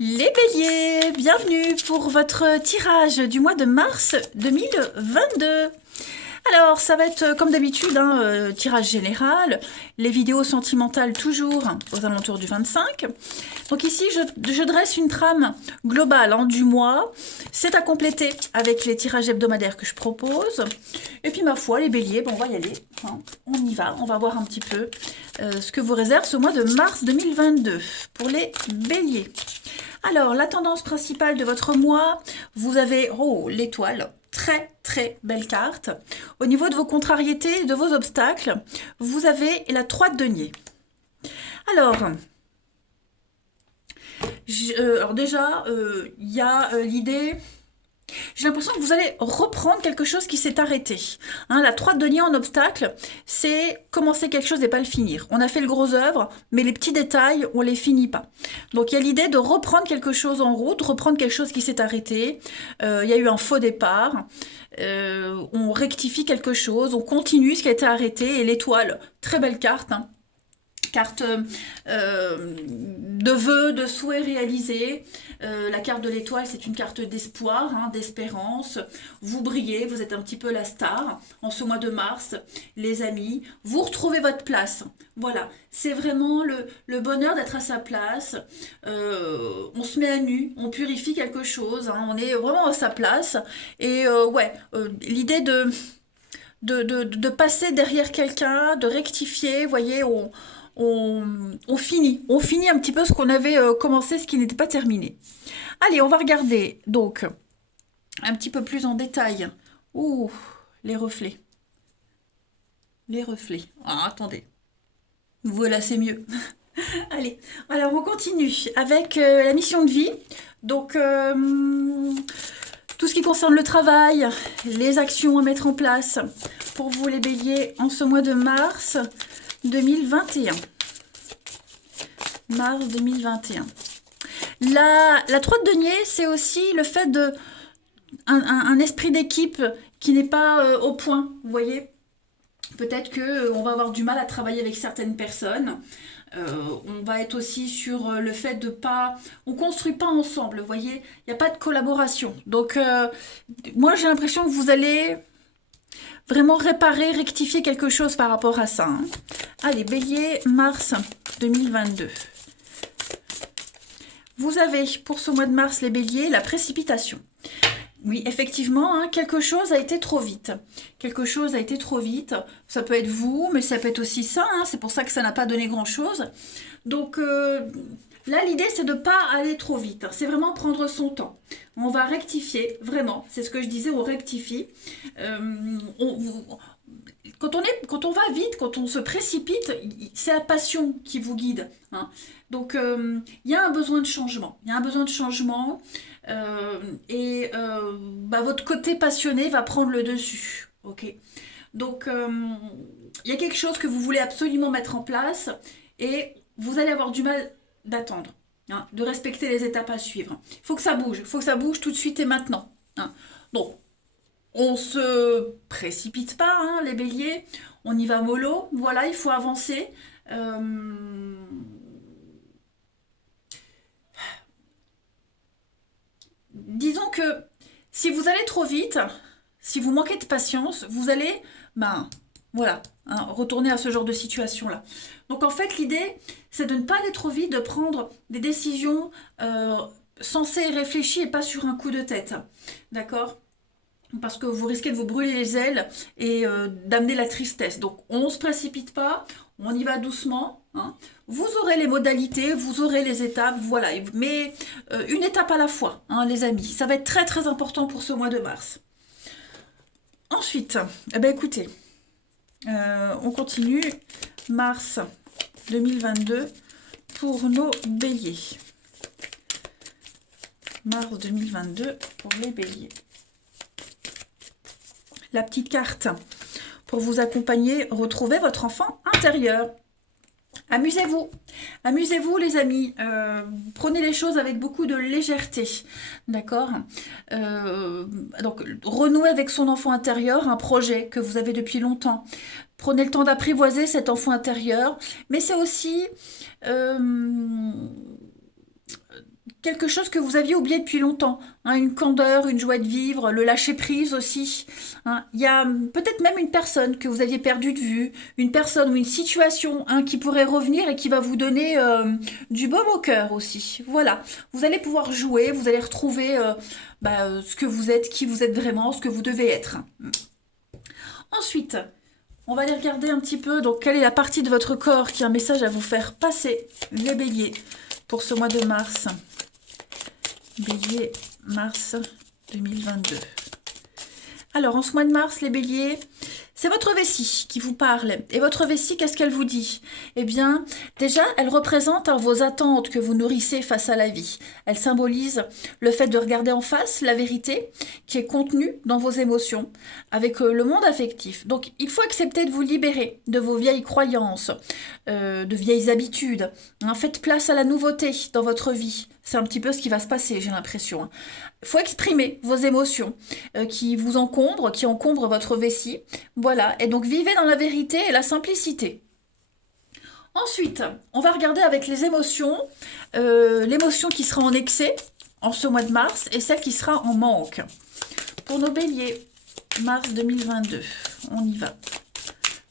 Les béliers, bienvenue pour votre tirage du mois de mars 2022. Alors, ça va être comme d'habitude, tirage général, les vidéos sentimentales toujours aux alentours du 25. Donc ici, je dresse une trame globale du mois. C'est à compléter avec les tirages hebdomadaires que je propose. Et puis ma foi, les béliers, on va y aller. On y va, on va voir un petit peu ce que vous réserve ce mois de mars 2022 pour les béliers. Alors, la tendance principale de votre mois, vous avez l'étoile. Très très belle carte. Au niveau de vos contrariétés, de vos obstacles, vous avez la 3 de denier. Alors, déjà, il y a l'idée... J'ai l'impression que vous allez reprendre quelque chose qui s'est arrêté. La 3 de denier en obstacle, c'est commencer quelque chose et pas le finir. On a fait le gros œuvre, mais les petits détails, on les finit pas. Donc il y a l'idée de reprendre quelque chose en route, reprendre quelque chose qui s'est arrêté. Il y a eu un faux départ. On rectifie quelque chose, on continue ce qui a été arrêté. Et l'étoile, très belle carte. Carte de vœux, de souhaits réalisés. La carte de l'étoile, c'est une carte d'espoir, d'espérance. Vous brillez, vous êtes un petit peu la star en ce mois de mars, les amis. Vous retrouvez votre place. Voilà, c'est vraiment le bonheur d'être à sa place. On se met à nu, on purifie quelque chose, on est vraiment à sa place. Et l'idée de passer derrière quelqu'un, de rectifier, vous voyez, on finit un petit peu ce qu'on avait commencé, ce qui n'était pas terminé. Allez, on va regarder donc un petit peu plus en détail. Ouh, les reflets. Les reflets. Ah, attendez. Voilà, c'est mieux. Allez, alors on continue avec la mission de vie. Donc, tout ce qui concerne le travail, les actions à mettre en place pour vous les béliers en ce mois de mars 2021. Mars 2021. La 3 de denier, c'est aussi le fait de un esprit d'équipe qui n'est pas au point, vous voyez. Peut-être qu'on va avoir du mal à travailler avec certaines personnes. On va être aussi sur le fait de pas... On construit pas ensemble, vous voyez. Il n'y a pas de collaboration. Donc, moi, j'ai l'impression que vous allez vraiment réparer, rectifier quelque chose par rapport à ça. Allez, bélier, mars 2022. Vous avez, pour ce mois de mars, les béliers, la précipitation. Oui, effectivement, quelque chose a été trop vite. Quelque chose a été trop vite. Ça peut être vous, mais ça peut être aussi ça. C'est pour ça que ça n'a pas donné grand-chose. Donc là, l'idée, c'est de ne pas aller trop vite. C'est vraiment prendre son temps. On va rectifier, vraiment. C'est ce que je disais, on rectifie. Quand on va vite, quand on se précipite, c'est la passion qui vous guide. Donc, il y a un besoin de changement. Il y a un besoin de changement. Votre côté passionné va prendre le dessus. Ok. Donc, il y a quelque chose que vous voulez absolument mettre en place et vous allez avoir du mal d'attendre, de respecter les étapes à suivre. Il faut que ça bouge. Il faut que ça bouge tout de suite et maintenant. Donc, on se précipite pas, les béliers. On y va mollo. Voilà, il faut avancer. Disons que si vous allez trop vite, si vous manquez de patience, vous allez, retourner à ce genre de situation-là. Donc en fait, l'idée, c'est de ne pas aller trop vite, de prendre des décisions sensées et réfléchies et pas sur un coup de tête. D'accord ? Parce que vous risquez de vous brûler les ailes et d'amener la tristesse. Donc on ne se précipite pas, on y va doucement. Vous aurez les modalités, vous aurez les étapes, voilà. Mais une étape à la fois, les amis. Ça va être très très important pour ce mois de mars. Ensuite, écoutez, on continue. Mars 2022 pour nos béliers. Mars 2022 pour les béliers. La petite carte pour vous accompagner, retrouver votre enfant intérieur. Amusez-vous, amusez-vous les amis, prenez les choses avec beaucoup de légèreté, d'accord. Donc renouer avec son enfant intérieur, un projet que vous avez depuis longtemps. Prenez le temps d'apprivoiser cet enfant intérieur, mais c'est aussi quelque chose que vous aviez oublié depuis longtemps, hein, une candeur, une joie de vivre, le lâcher-prise aussi. Hein. Il y a peut-être même une personne que vous aviez perdue de vue, une personne ou une situation hein, qui pourrait revenir et qui va vous donner du baume au cœur aussi. Voilà, vous allez pouvoir jouer, vous allez retrouver ce que vous êtes, qui vous êtes vraiment, ce que vous devez être. Ensuite, on va aller regarder un petit peu, donc quelle est la partie de votre corps qui a un message à vous faire passer, les béliers, pour ce mois de mars. Bélier, mars 2022. Alors, en ce mois de mars, les béliers, c'est votre vessie qui vous parle. Et votre vessie, qu'est-ce qu'elle vous dit? Eh bien, déjà, elle représente vos attentes que vous nourrissez face à la vie. Elle symbolise le fait de regarder en face la vérité qui est contenue dans vos émotions, avec le monde affectif. Donc, il faut accepter de vous libérer de vos vieilles croyances, de vieilles habitudes. Hein, faites place à la nouveauté dans votre vie. C'est un petit peu ce qui va se passer, j'ai l'impression. Hein. Il faut exprimer vos émotions qui vous encombrent, qui encombrent votre vessie. Voilà, et donc vivez dans la vérité et la simplicité. Ensuite, on va regarder avec les émotions, l'émotion qui sera en excès en ce mois de mars et celle qui sera en manque. Pour nos béliers, mars 2022, on y va.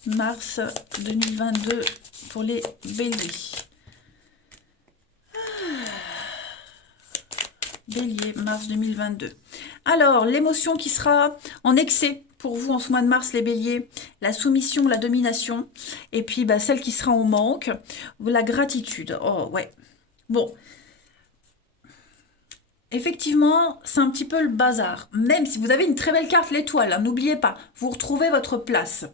Mars 2022 pour les béliers. Bélier, mars 2022. Alors, l'émotion qui sera en excès pour vous en ce mois de mars, les béliers, la soumission, la domination, et puis celle qui sera en manque, la gratitude. Oh, ouais. Bon. Effectivement, c'est un petit peu le bazar. Même si vous avez une très belle carte, l'étoile, hein, n'oubliez pas, vous retrouvez votre place.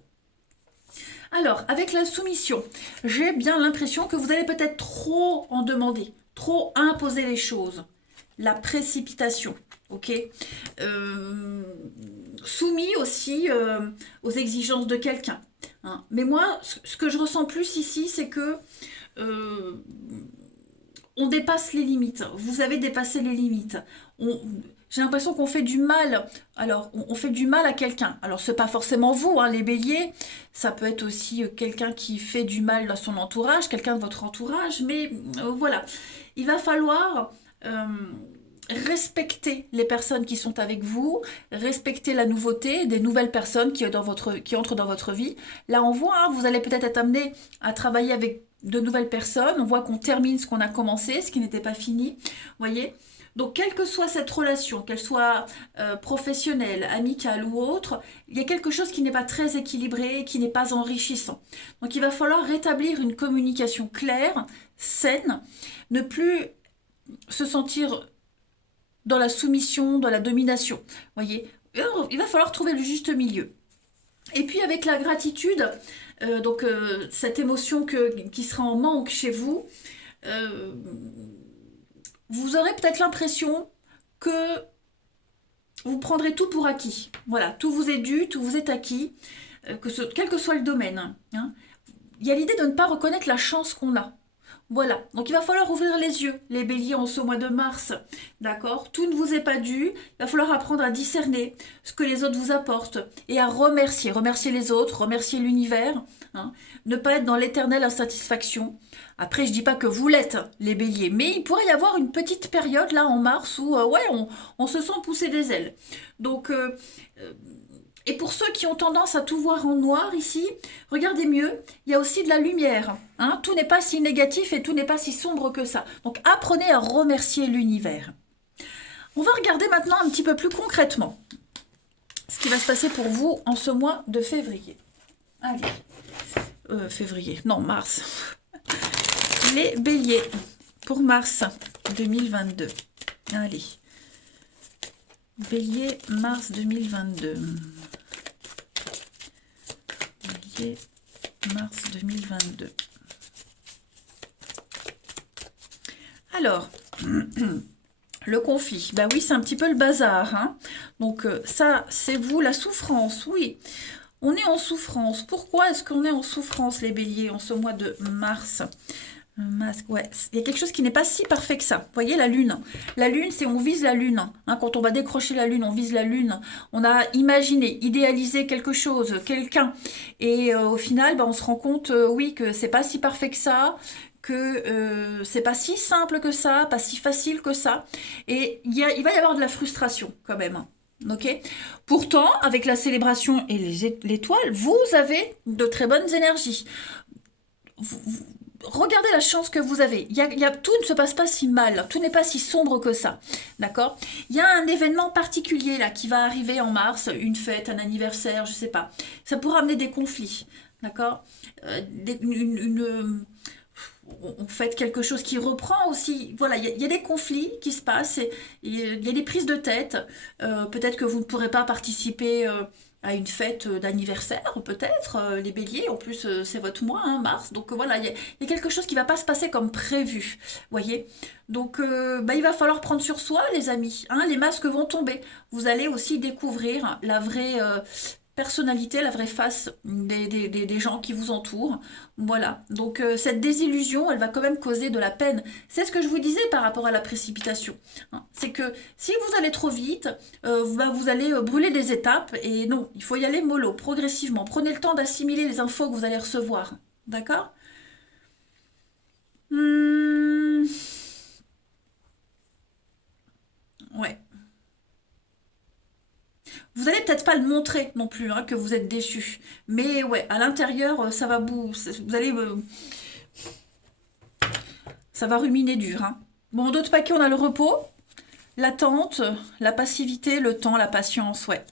Alors, avec la soumission, j'ai bien l'impression que vous allez peut-être trop en demander, trop imposer les choses. La précipitation, ok, soumis aussi aux exigences de quelqu'un. Hein. Mais moi, ce que je ressens plus ici, c'est que on dépasse les limites. Vous avez dépassé les limites. J'ai l'impression qu'on fait du mal. Alors, on fait du mal à quelqu'un. Alors, c'est pas forcément vous, hein, les béliers. Ça peut être aussi quelqu'un qui fait du mal dans son entourage, quelqu'un de votre entourage. Mais voilà, il va falloir respecter les personnes qui sont avec vous, respecter la nouveauté des nouvelles personnes qui entrent dans votre vie. Là, on voit, hein, vous allez peut-être être amené à travailler avec de nouvelles personnes. On voit qu'on termine ce qu'on a commencé, ce qui n'était pas fini. Voyez ? Donc, quelle que soit cette relation, qu'elle soit professionnelle, amicale ou autre, il y a quelque chose qui n'est pas très équilibré, qui n'est pas enrichissant. Donc, il va falloir rétablir une communication claire, saine, ne plus se sentir dans la soumission, dans la domination. Voyez, il va falloir trouver le juste milieu. Et puis avec la gratitude, cette émotion qui sera en manque chez vous, vous aurez peut-être l'impression que vous prendrez tout pour acquis. Voilà, tout vous est dû, tout vous est acquis, quel que soit le domaine. Hein. Il y a l'idée de ne pas reconnaître la chance qu'on a. Voilà, donc il va falloir ouvrir les yeux, les béliers, en ce mois de mars, d'accord? Tout ne vous est pas dû, il va falloir apprendre à discerner ce que les autres vous apportent et à remercier les autres, remercier l'univers, hein, ne pas être dans l'éternelle insatisfaction. Après, je dis pas que vous l'êtes, les béliers, mais il pourrait y avoir une petite période là en mars où on se sent pousser des ailes. Donc, et pour ceux qui ont tendance à tout voir en noir ici, regardez mieux, il y a aussi de la lumière. Hein, tout n'est pas si négatif et tout n'est pas si sombre que ça. Donc apprenez à remercier l'univers. On va regarder maintenant un petit peu plus concrètement ce qui va se passer pour vous en ce mois de février. Allez, mars. Les béliers pour mars 2022. Allez. Bélier, mars 2022. Bélier, mars 2022. Alors, le conflit. Ben oui, c'est un petit peu le bazar. Hein. Donc ça, c'est vous, la souffrance. Oui, on est en souffrance. Pourquoi est-ce qu'on est en souffrance, les béliers, en ce mois de mars ? Masque, ouais. Il y a quelque chose qui n'est pas si parfait que ça. Vous voyez, la lune. La lune, c'est on vise la lune. Hein, quand on va décrocher la lune, on vise la lune. On a imaginé, idéalisé quelque chose, quelqu'un. Et au final, on se rend compte, oui, que c'est pas si parfait que ça, que c'est pas si simple que ça, pas si facile que ça, et il va y avoir de la frustration quand même. Hein. Ok. Pourtant, avec la célébration et l'étoile, vous avez de très bonnes énergies. Regardez la chance que vous avez. Tout ne se passe pas si mal, tout n'est pas si sombre que ça. D'accord. Il y a un événement particulier là qui va arriver en mars, une fête, un anniversaire, je sais pas. Ça pourra amener des conflits. D'accord. On fait quelque chose qui reprend aussi. Voilà, il y a des conflits qui se passent, il y a des prises de tête. Peut-être que vous ne pourrez pas participer à une fête d'anniversaire, peut-être, les béliers. En plus, c'est votre mois, hein, mars. Donc voilà, il y a quelque chose qui ne va pas se passer comme prévu. Voyez. Donc il va falloir prendre sur soi, les amis. Hein, les masques vont tomber. Vous allez aussi découvrir la vraie personnalité, la vraie face des gens qui vous entourent. Voilà. Donc cette désillusion, elle va quand même causer de la peine. C'est ce que je vous disais par rapport à la précipitation. Hein. C'est que si vous allez trop vite, vous allez brûler des étapes. Et non, il faut y aller mollo, progressivement. Prenez le temps d'assimiler les infos que vous allez recevoir. D'accord. Hmm. Ouais. Vous allez peut-être pas le montrer non plus, hein, que vous êtes déçu. Mais ouais, à l'intérieur, ça va vous allez, ça va ruminer dur. Hein. Bon, d'autres paquets, on a le repos, l'attente, la passivité, le temps, la patience, ouais.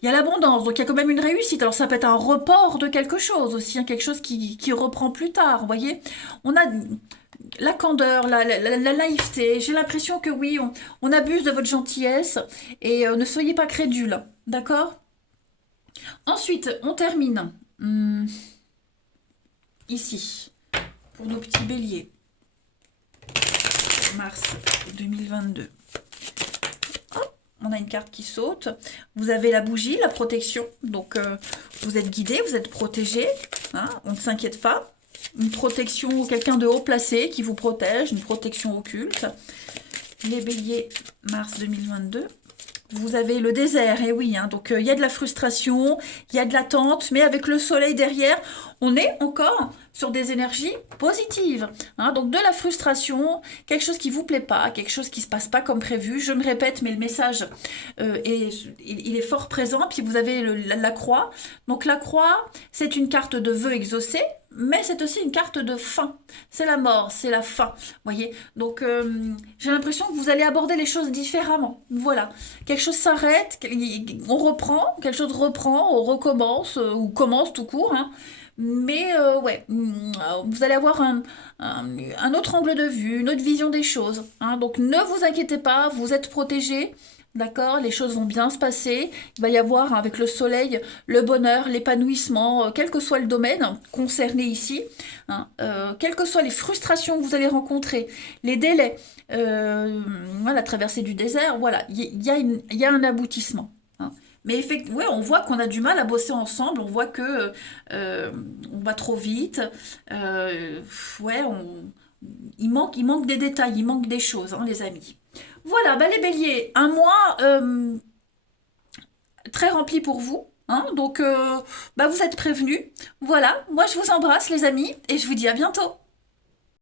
Il y a l'abondance, donc il y a quand même une réussite. Alors ça peut être un report de quelque chose aussi, hein, quelque chose qui reprend plus tard, vous voyez. On a la candeur, la naïveté. J'ai l'impression que oui, on abuse de votre gentillesse et ne soyez pas crédules, d'accord. Ensuite, on termine ici pour nos petits béliers. Mars 2022. Hop, on a une carte qui saute. Vous avez la bougie, la protection. Donc, vous êtes guidé, vous êtes protégé. Hein, on ne s'inquiète pas. Une protection, quelqu'un de haut placé qui vous protège, une protection occulte. Les béliers, mars 2022. Vous avez le désert, et oui, hein, donc il y a de la frustration, il y a de l'attente, mais avec le soleil derrière, on est encore sur des énergies positives. Hein, donc de la frustration, quelque chose qui ne vous plaît pas, quelque chose qui ne se passe pas comme prévu. Je me répète, mais le message, il est fort présent. Puis vous avez la croix. Donc la croix, c'est une carte de vœux exaucés, mais c'est aussi une carte de fin. C'est la mort, c'est la fin. Voyez. Donc j'ai l'impression que vous allez aborder les choses différemment. Voilà. Quelque chose s'arrête, on reprend, quelque chose reprend, on recommence, ou commence tout court. Hein. Mais ouais, vous allez avoir un autre angle de vue, une autre vision des choses. Hein. Donc ne vous inquiétez pas, vous êtes protégés. D'accord, les choses vont bien se passer. Il va y avoir avec le soleil le bonheur, l'épanouissement, quel que soit le domaine concerné ici, hein, quelles que soient les frustrations que vous allez rencontrer, les délais, la traversée du désert, voilà, il y a un aboutissement. Hein. Mais effectivement, ouais, on voit qu'on a du mal à bosser ensemble, on voit que on va trop vite, ouais, il manque des détails, il manque des choses, hein, les amis. Voilà, bah les béliers, un mois très rempli pour vous. Hein, donc, vous êtes prévenus. Voilà, moi je vous embrasse les amis et je vous dis à bientôt.